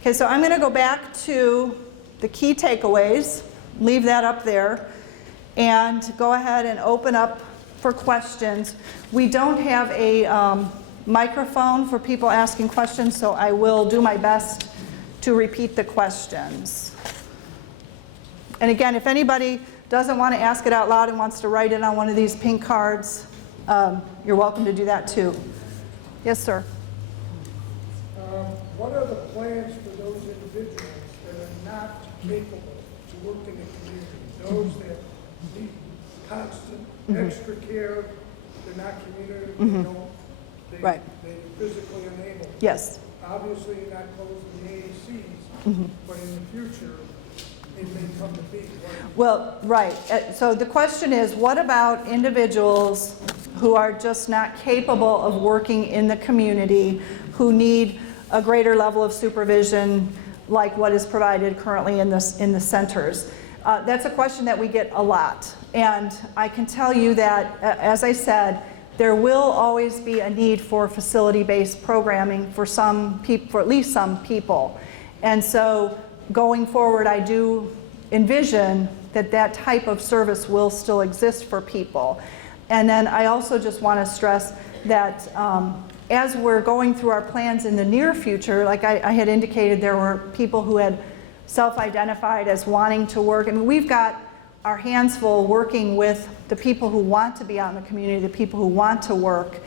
Okay, so I'm going to go back to the key takeaways, leave that up there, and go ahead and open up for questions. We don't have a microphone for people asking questions, so I will do my best to repeat the questions. And again, if anybody doesn't want to ask it out loud and wants to write it on one of these pink cards, you're welcome to do that too. Yes, sir. What are the plans for those individuals that are not capable to work in the community? Those that need constant extra care, they're not community, Right. they're physically unable. Yes. Obviously, you're not closing the AACs, but in the future, it may come to be. Well, right. So the question is, what about individuals who are just not capable of working in the community, who need a greater level of supervision like what is provided currently in the centers? That's a question that we get a lot. And I can tell you that, as I said, there will always be a need for facility-based programming for some people, for at least some people. And so going forward, I do envision that that type of service will still exist for people. And then I also just want to stress that as we're going through our plans in the near future, like I had indicated, there were people who had self-identified as wanting to work. I mean, we've got our hands full working with the people who want to be out in the community, the people who want to work.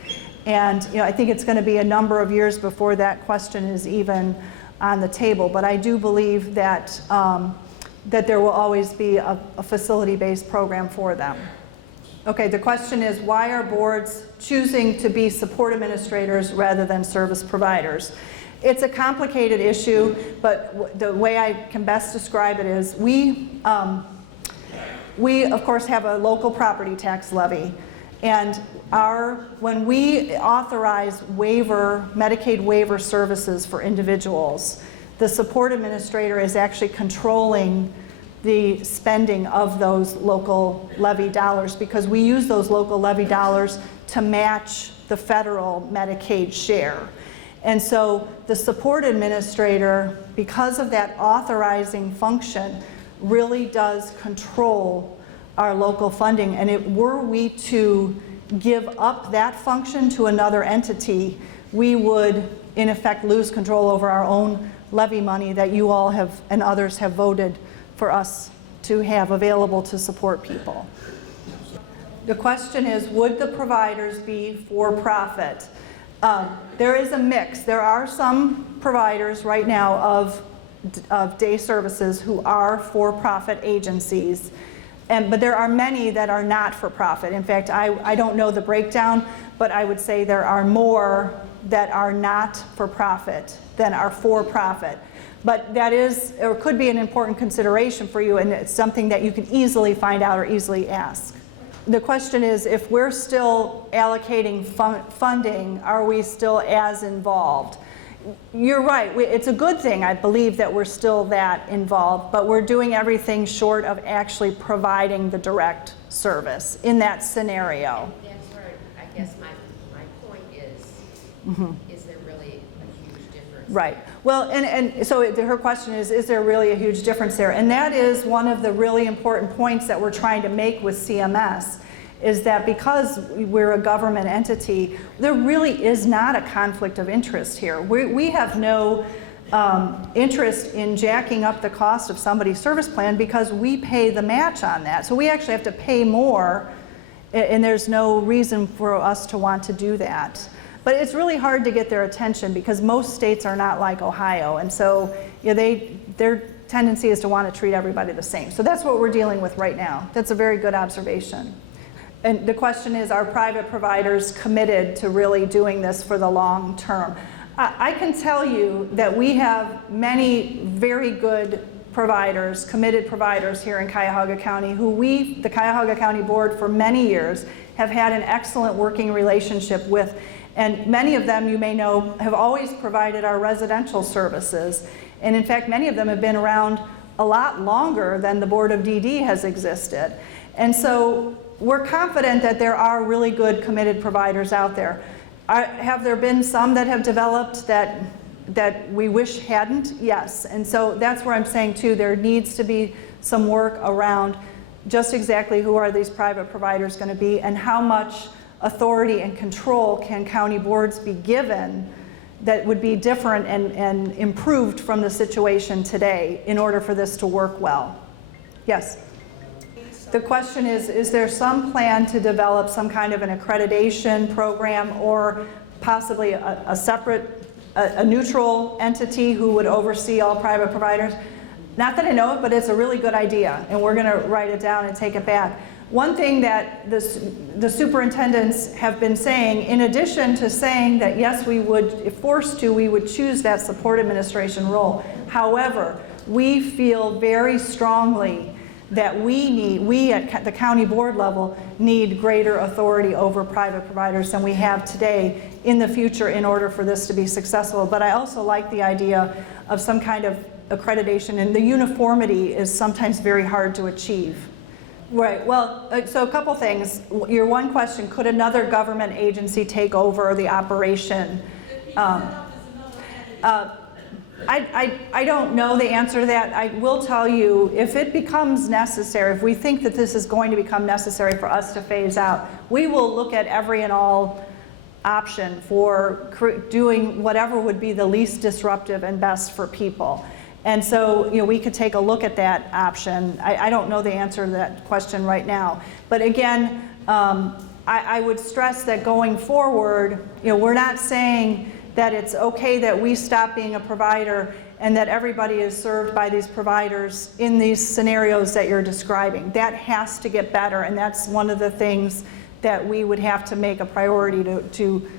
And I think it's going to be a number of years before that question is even on the table. But I do believe that, that there will always be a facility-based program for them. Okay, the question is, why are boards choosing to be support administrators rather than service providers? It's a complicated issue, but the way I can best describe it is we of course have a local property tax levy, and when we authorize Medicaid waiver services for individuals, the support administrator is actually controlling the spending of those local levy dollars, because we use those local levy dollars to match the federal Medicaid share. And so the support administrator, because of that authorizing function, really does control our local funding. And were we to give up that function to another entity, we would in effect lose control over our own levy money that you all have and others have voted for us to have available to support people. The question is, would the providers be for profit? There is a mix. There are some providers right now of day services who are for-profit agencies, but there are many that are not for profit. In fact, I don't know the breakdown, but I would say there are more that are not for profit than are for profit. But that is, or could be, an important consideration for you, and it's something that you can easily find out or easily ask. The question is, if we're still allocating funding, are we still as involved? You're right, it's a good thing, I believe, that we're still that involved, but we're doing everything short of actually providing the direct service in that scenario. That's where I guess my point is there really a huge difference? Right. Well, and so her question is there really a huge difference there? And that is one of the really important points that we're trying to make with CMS, is that because we're a government entity, there really is not a conflict of interest here. We have no interest in jacking up the cost of somebody's service plan because we pay the match on that. So we actually have to pay more, and there's no reason for us to want to do that. But it's really hard to get their attention because most states are not like Ohio, and so their tendency is to want to treat everybody the same. So that's what we're dealing with right now. That's a very good observation. And the question is, are private providers committed to really doing this for the long term? I can tell you that we have many very good providers, committed providers here in Cuyahoga County, who the Cuyahoga County Board for many years have had an excellent working relationship with. And many of them, you may know, have always provided our residential services. And in fact, many of them have been around a lot longer than the Board of DD has existed. And so we're confident that there are really good committed providers out there. Have there been some that have developed that that we wish hadn't? Yes. And so that's where I'm saying too, there needs to be some work around just exactly who are these private providers going to be, and how much authority and control can county boards be given that would be different and improved from the situation today in order for this to work well. Yes? The question is there some plan to develop some kind of an accreditation program, or possibly a separate, a neutral entity who would oversee all private providers? Not that I know it, but it's a really good idea, and we're going to write it down and take it back. One thing that the superintendents have been saying, in addition to saying that yes, we would, if forced to, we would choose that support administration role. However, we feel very strongly that we at the county board level need greater authority over private providers than we have today in the future in order for this to be successful. But I also like the idea of some kind of accreditation, and the uniformity is sometimes very hard to achieve. Right, well, so a couple things. Your one question, could another government agency take over the operation? I don't know the answer to that. I will tell you, if it becomes necessary, if we think that this is going to become necessary for us to phase out, we will look at every and all option for doing whatever would be the least disruptive and best for people. And so, we could take a look at that option. I don't know the answer to that question right now. But again, I would stress that going forward, we're not saying that it's okay that we stop being a provider and that everybody is served by these providers in these scenarios that you're describing. That has to get better, and that's one of the things that we would have to make a priority to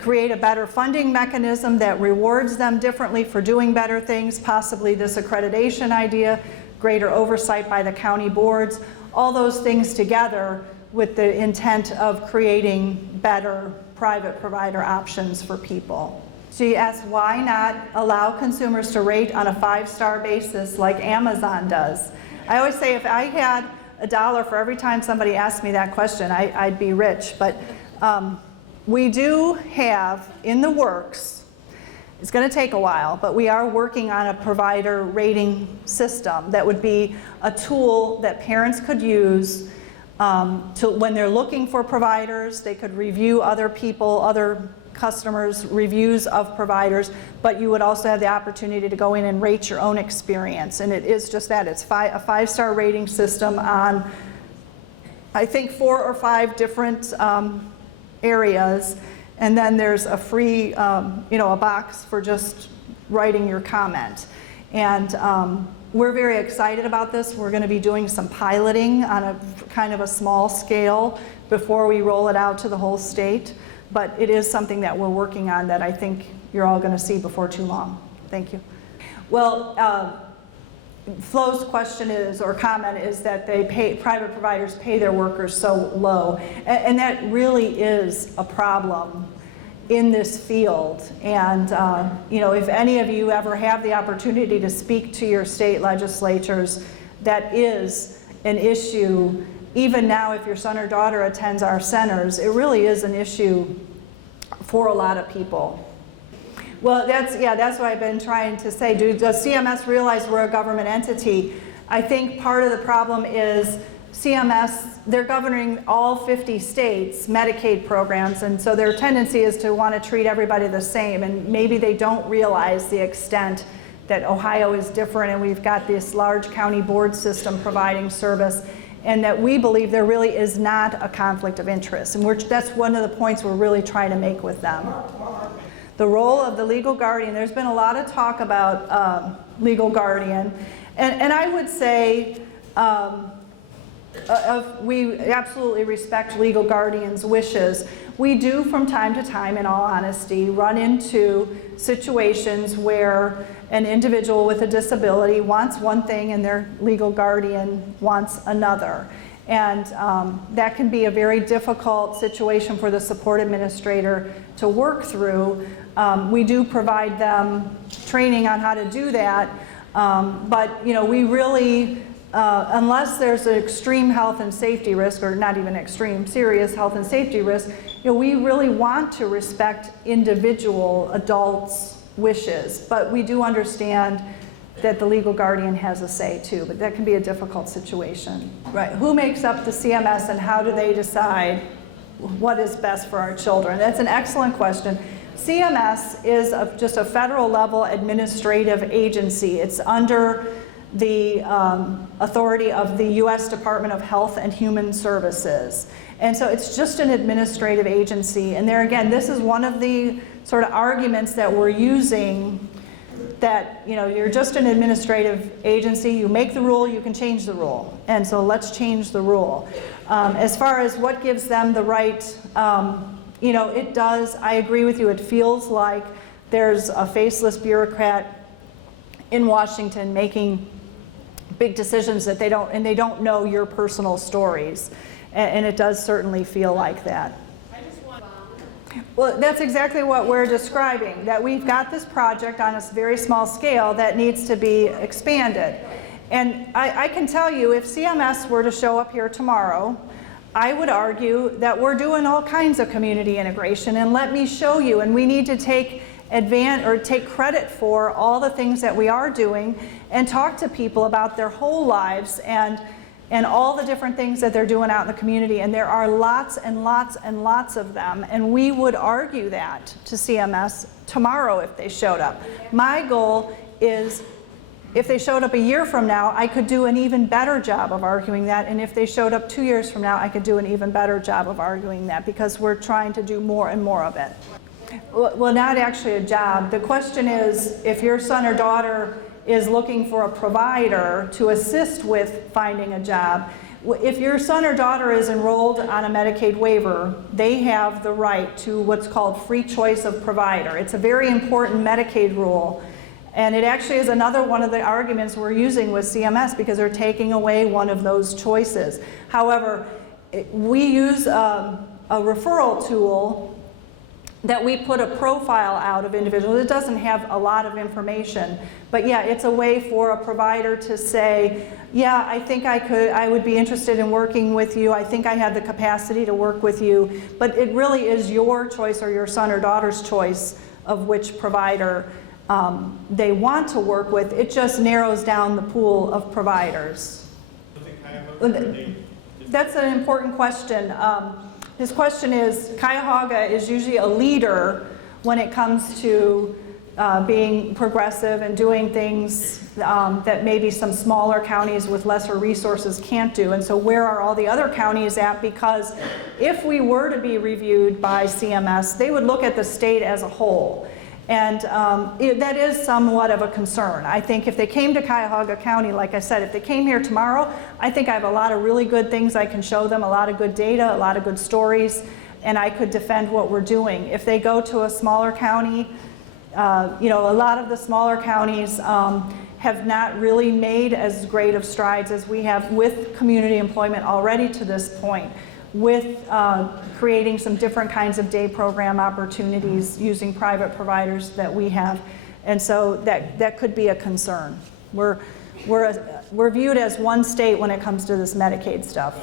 create a better funding mechanism that rewards them differently for doing better things, possibly this accreditation idea, greater oversight by the county boards, all those things together with the intent of creating better private provider options for people. She asked, why not allow consumers to rate on a 5-star basis like Amazon does? I always say if I had $1 for every time somebody asked me that question, I'd be rich. But we do have in the works, it's going to take a while, but we are working on a provider rating system that would be a tool that parents could use when they're looking for providers. They could review other people, other customers' reviews of providers, but you would also have the opportunity to go in and rate your own experience. And it is just that. It's a 5-star rating system on, I think, 4 or 5 different areas, and then there's a free, a box for just writing your comment. And we're very excited about this. We're going to be doing some piloting on a kind of a small scale before we roll it out to the whole state. But it is something that we're working on that I think you're all going to see before too long. Thank you. Well, Flo's question is, or comment is, that private providers pay their workers so low. And that really is a problem in this field. And if any of you ever have the opportunity to speak to your state legislatures, that is an issue. Even now, if your son or daughter attends our centers, it really is an issue for a lot of people. Well, that's what I've been trying to say. Does CMS realize we're a government entity? I think part of the problem is CMS, they're governing all 50 states' Medicaid programs, and so their tendency is to want to treat everybody the same, and maybe they don't realize the extent that Ohio is different, and we've got this large county board system providing service, and that we believe there really is not a conflict of interest. And that's one of the points we're really trying to make with them. The role of the legal guardian, there's been a lot of talk about legal guardian, and I would say we absolutely respect legal guardians' wishes. We do from time to time, in all honesty, run into situations where an individual with a disability wants one thing and their legal guardian wants another. And that can be a very difficult situation for the support administrator to work through. We do provide them training on how to do that, but we really, unless there's an extreme health and safety risk, or not even extreme, serious health and safety risk, we really want to respect individual adults' wishes, but we do understand that the legal guardian has a say too, but that can be a difficult situation. Right? Who makes up the CMS and how do they decide what is best for our children? That's an excellent question. CMS is just a federal level administrative agency. It's under the authority of the U.S. Department of Health and Human Services. And so it's just an administrative agency. And there again, this is one of the sort of arguments that we're using, that you're just an administrative agency, you make the rule, you can change the rule. And so let's change the rule. As far as what gives them the right, it does, I agree with you, it feels like there's a faceless bureaucrat in Washington making big decisions that they don't know your personal stories. And it does certainly feel like that. Well, that's exactly what we're describing, that we've got this project on a very small scale that needs to be expanded. And I can tell you, if CMS were to show up here tomorrow, I would argue that we're doing all kinds of community integration, and let me show you, and we need to take credit for all the things that we are doing and talk to people about their whole lives and all the different things that they're doing out in the community. And there are lots and lots and lots of them, and we would argue that to CMS tomorrow if they showed up. My goal is, if they showed up a year from now, I could do an even better job of arguing that, and if they showed up 2 years from now, I could do an even better job of arguing that, because we're trying to do more and more of it. Well, not actually a job. The question is, if your son or daughter is looking for a provider to assist with finding a job, if your son or daughter is enrolled on a Medicaid waiver, they have the right to what's called free choice of provider. It's a very important Medicaid rule, and it actually is another one of the arguments we're using with CMS, because they're taking away one of those choices. However, we use a referral tool that we put a profile out of individuals. It doesn't have a lot of information, but yeah, it's a way for a provider to say, yeah, I think I would be interested in working with you. I think I have the capacity to work with you. But it really is your choice, or your son or daughter's choice, of which provider they want to work with. It just narrows down the pool of providers. That's an important question. His question is, Cuyahoga is usually a leader when it comes to being progressive and doing things that maybe some smaller counties with lesser resources can't do. And so where are all the other counties at? Because if we were to be reviewed by CMS, they would look at the state as a whole. And that is somewhat of a concern. I think if they came to Cuyahoga County, like I said, if they came here tomorrow, I think I have a lot of really good things I can show them, a lot of good data, a lot of good stories, and I could defend what we're doing. If they go to a smaller county, a lot of the smaller counties have not really made as great of strides as we have with community employment already to this point, with creating some different kinds of day program opportunities using private providers that we have. And so that could be a concern. We're viewed as one state when it comes to this Medicaid stuff.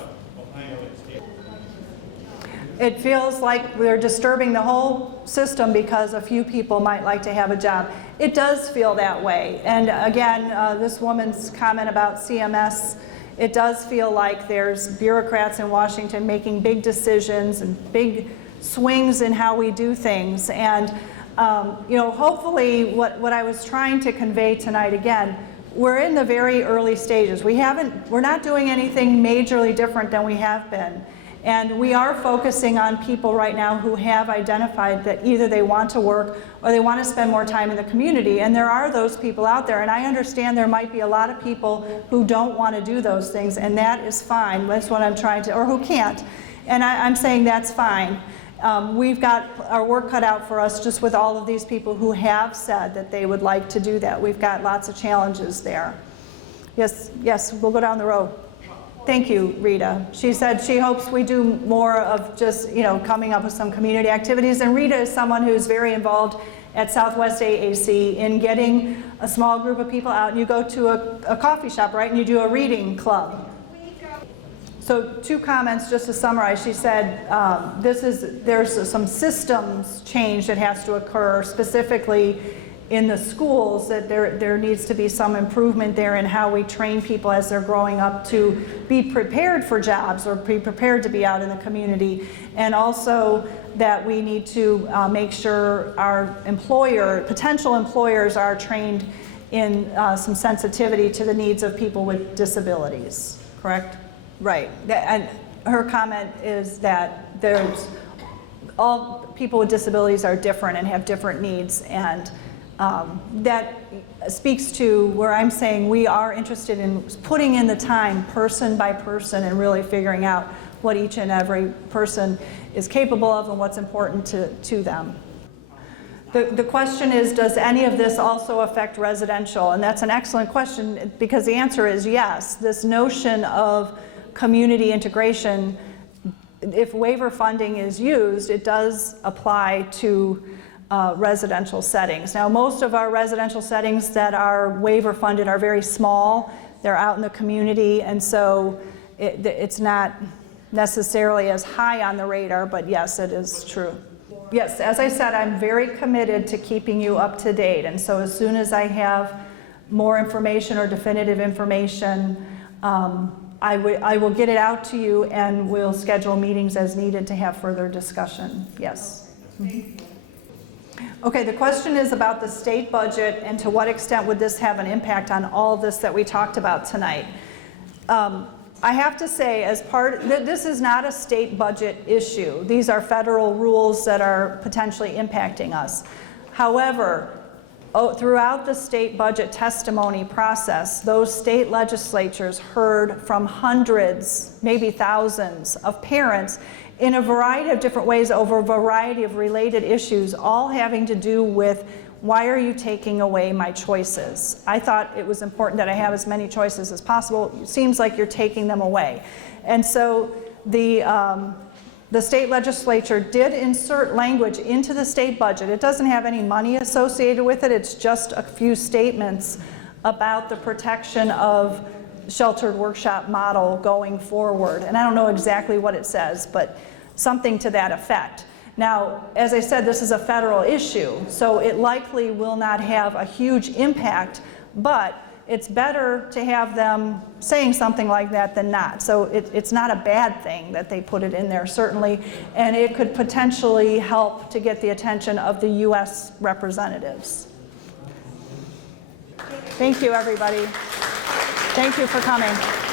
It feels like we're disturbing the whole system because a few people might like to have a job. It does feel that way. And again, this woman's comment about CMS, it does feel like there's bureaucrats in Washington making big decisions and big swings in how we do things. And hopefully what I was trying to convey tonight, again, we're in the very early stages. We're not doing anything majorly different than we have been. And we are focusing on people right now who have identified that either they want to work or they want to spend more time in the community. And there are those people out there. And I understand there might be a lot of people who don't want to do those things, and that is fine. That's what I'm trying to, or who can't. And I'm saying that's fine. We've got our work cut out for us just with all of these people who have said that they would like to do that. We've got lots of challenges there. Yes, we'll go down the road. Thank you, Rita. She said she hopes we do more of just, coming up with some community activities. And Rita is someone who's very involved at Southwest AAC in getting a small group of people out. And you go to a coffee shop, right? And you do a reading club. So 2 comments just to summarize. She said there's some systems change that has to occur, specifically in the schools, that there needs to be some improvement there in how we train people as they're growing up to be prepared for jobs or be prepared to be out in the community. And also that we need to make sure our potential employers are trained in some sensitivity to the needs of people with disabilities, correct? Right. And her comment is that all people with disabilities are different and have different needs, and that speaks to where I'm saying we are interested in putting in the time person by person and really figuring out what each and every person is capable of and what's important to them. The question is, does any of this also affect residential? And that's an excellent question, because the answer is yes. This notion of community integration, if waiver funding is used, it does apply to residential settings. Now, most of our residential settings that are waiver funded are very small. They're out in the community, and so it's not necessarily as high on the radar, but yes, it is true. Yes, as I said, I'm very committed to keeping you up to date, and so as soon as I have more information or definitive information, I will get it out to you, and we'll schedule meetings as needed to have further discussion. Yes. Okay, the question is about the state budget and to what extent would this have an impact on all of this that we talked about tonight. I have to say, this is not a state budget issue. These are federal rules that are potentially impacting us. However, throughout the state budget testimony process, those state legislatures heard from hundreds, maybe thousands of parents in a variety of different ways over a variety of related issues, all having to do with, why are you taking away my choices? I thought it was important that I have as many choices as possible. It seems like you're taking them away. And so the state legislature did insert language into the state budget. It doesn't have any money associated with it. It's just a few statements about the protection of sheltered workshop model going forward. And I don't know exactly what it says, but something to that effect. Now, as I said, this is a federal issue, so it likely will not have a huge impact, but it's better to have them saying something like that than not. So it's not a bad thing that they put it in there, certainly, and it could potentially help to get the attention of the U.S. representatives. Thank you, everybody. Thank you for coming.